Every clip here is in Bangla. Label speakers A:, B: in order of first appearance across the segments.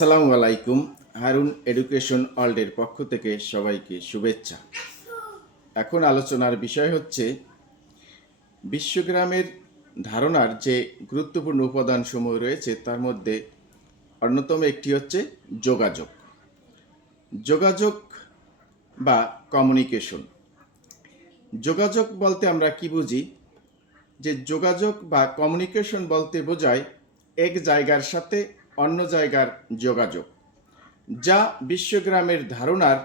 A: আসসালামু আলাইকুম। হারুন এডুকেশন ওয়ার্ল্ডের পক্ষ থেকে সবাইকে শুভেচ্ছা। এখন আলোচনার বিষয় হচ্ছে, বিশ্বগ্রামের ধারণার যে গুরুত্বপূর্ণ উপাদানসমূহ রয়েছে, তার মধ্যে অন্যতম একটি হচ্ছে যোগাযোগ। যোগাযোগ বা কমিউনিকেশন। যোগাযোগ বলতে আমরা কি বুঝি? যে যোগাযোগ বা কমিউনিকেশন বলতে বোঝায় এক জায়গার সাথে অন্য জায়গার যোগাযোগ, যা বিশ্বগ্রামের ধারণার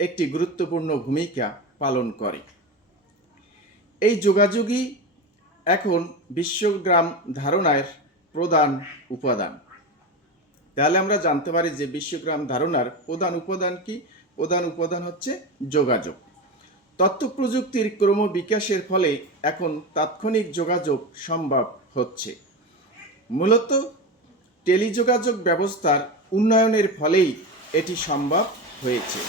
A: একটি গুরুত্বপূর্ণ ভূমিকা পালন করে। এই যোগাযোগই এখন বিশ্বগ্রাম ধারণার প্রধান উপাদান। তাহলে আমরা জানতে পারি যে বিশ্বগ্রাম ধারণার প্রধান উপাদান কি? প্রধান উপাদান হচ্ছে যোগাযোগ। তথ্য প্রযুক্তির ক্রম বিকাশের ফলে এখন তাৎক্ষণিক যোগাযোগ সম্ভব হচ্ছে। মূলত টেলিযোগাযোগ ব্যবস্থার উন্নয়নের ফলেই এটি সম্ভব হয়েছে।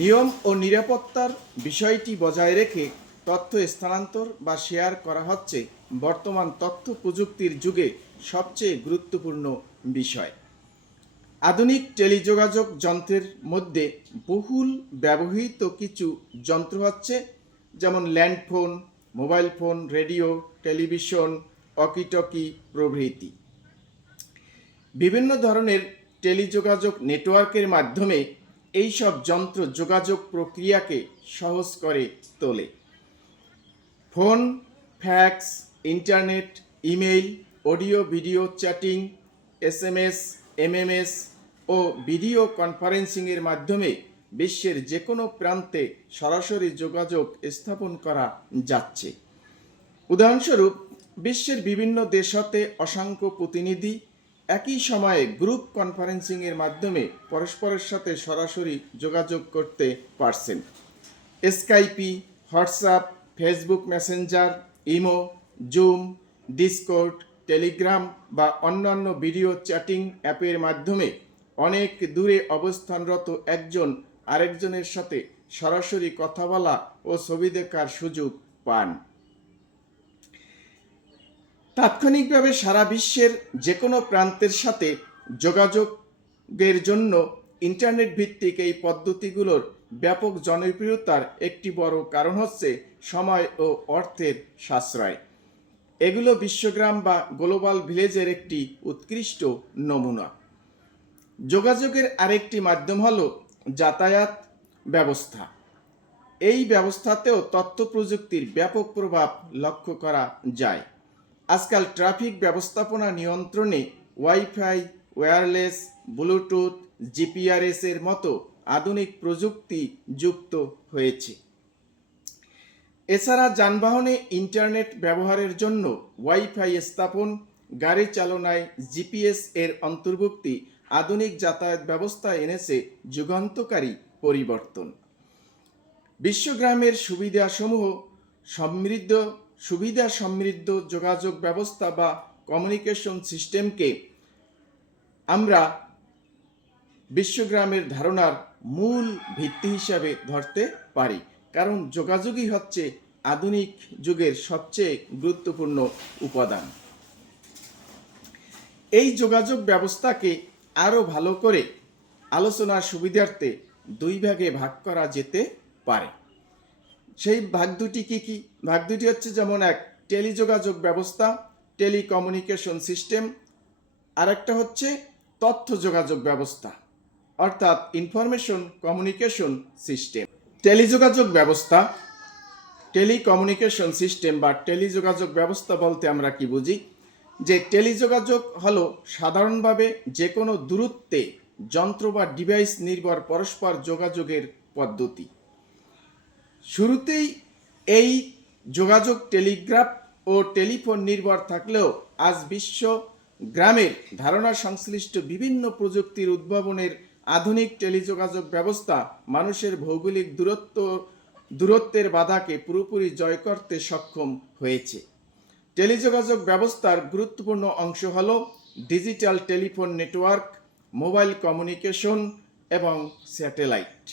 A: নিয়ম ও নিরাপত্তার বিষয়টি বজায় রেখে তথ্য স্থানান্তর বা শেয়ার করা হচ্ছে বর্তমান তথ্য প্রযুক্তির যুগে সবচেয়ে গুরুত্বপূর্ণ বিষয়। আধুনিক টেলিযোগাযোগ যন্ত্রের মধ্যে বহুল ব্যবহৃত কিছু যন্ত্র হচ্ছে, যেমন landphone mobile phone, radio, television walkie talkie প্রভৃতি। বিভিন্ন ধরনের টেলিযোগাযোগ নেটওয়ার্কের মাধ্যমে এই সব যন্ত্র যোগাযোগ প্রক্রিয়াকে সহজ করে তোলে। Phone, fax, internet, email, audio, video, chatting, SMS, MMS ও ভিডিও কনফারেন্সিংয়ের মাধ্যমে বিশ্বের যে কোনো প্রান্তে সরাসরি যোগাযোগ স্থাপন করা যাচ্ছে। উদাহরণস্বরূপ, বিশ্বের বিভিন্ন দেশ হতে অসংখ্য প্রতিনিধি একই সময়ে গ্রুপ কনফারেন্সিংয়ের মাধ্যমে পরস্পরের সাথে সরাসরি যোগাযোগ করতে পারছেন। Skype WhatsApp Facebook Messenger imo Zoom Discord Telegram বা অন্যান্য ভিডিও চ্যাটিং অ্যাপের মাধ্যমে অনেক দূরে অবস্থানরত একজন আরেকজনের সাথে সরাসরি কথা বলা ও ছবি দেখার সুযোগ পান। তাৎক্ষণিকভাবে সারা বিশ্বের যে কোনো প্রান্তের সাথে যোগাযোগের জন্য ইন্টারনেট ভিত্তিক এই পদ্ধতিগুলোর ব্যাপক জনপ্রিয়তার একটি বড় কারণ হচ্ছে সময় ও অর্থের সাশ্রয়। এগুলো বিশ্বগ্রাম বা গ্লোবাল ভিলেজের একটি উৎকৃষ্ট নমুনা। যোগাযোগের আরেকটি মাধ্যম হলো যাতায়াত ব্যবস্থা। এই ব্যবস্থাতেও তথ্য প্রযুক্তির ব্যাপক প্রভাব লক্ষ্য করা যায়। আজকাল ট্রাফিক ব্যবস্থাপনা নিয়ন্ত্রণে ওয়াইফাই, ওয়্যারলেস, ব্লুটুথ জিপিআরএস এর মতো আধুনিক প্রযুক্তি যুক্ত হয়েছে। এছাড়া যানবাহনে ইন্টারনেট ব্যবহারের জন্য ওয়াইফাই স্থাপন, গাড়ি চালনায় জিপিএস এর অন্তর্ভুক্তি, আধুনিক যাতায়াত ব্যবস্থা এনেছে যুগান্তকারী পরিবর্তন। বিশ্বগ্রামের সুবিধাসমূহ সমৃদ্ধ সুবিধা সমৃদ্ধ যোগাযোগ ব্যবস্থা বা কমিউনিকেশন সিস্টেমকে আমরা বিশ্বগ্রামের ধারণার মূল ভিত্তি হিসাবে ধরতে পারি। কারণ যোগাযোগই হচ্ছে আধুনিক যুগের সবচেয়ে গুরুত্বপূর্ণ উপাদান। এই যোগাযোগ ব্যবস্থাকে আরও ভালো করে আলোচনার সুবিধার্থে দুই ভাগে ভাগ করা যেতে পারে। সেই ভাগ দুটি কী কী? ভাগ দুটি হচ্ছে যেমন এক, টেলিযোগাযোগ ব্যবস্থা, টেলিকমিউনিকেশন সিস্টেম। আরেকটা হচ্ছে তথ্য যোগাযোগ ব্যবস্থা, অর্থাৎ ইনফরমেশন কমিউনিকেশন সিস্টেম। টেলিযোগাযোগ ব্যবস্থা, টেলিকমিউনিকেশন সিস্টেম বা টেলিযোগাযোগ ব্যবস্থা বলতে আমরা কি বুঝি? যে টেলিযোগাযোগ হলো সাধারণভাবে যে কোনো দূরত্বে যন্ত্র বা ডিভাইস নির্ভর পরস্পর যোগাযোগের পদ্ধতি। শুরুতেই এই যোগাযোগ টেলিগ্রাফ ও টেলিফোন নির্ভর থাকলেও আজ বিশ্ব গ্রামের ধারণা সংশ্লিষ্ট বিভিন্ন প্রযুক্তির উদ্ভাবনের আধুনিক টেলিযোগাযোগ ব্যবস্থা মানুষের ভৌগোলিক দূরত্ব, দূরত্বের বাধাকে পুরোপুরি জয় করতে সক্ষম হয়েছে। টেলিযোগাযোগ ব্যবস্থার গুরুত্বপূর্ণ অংশ হল digital telephone network, mobile communication এবং স্যাটেলাইট।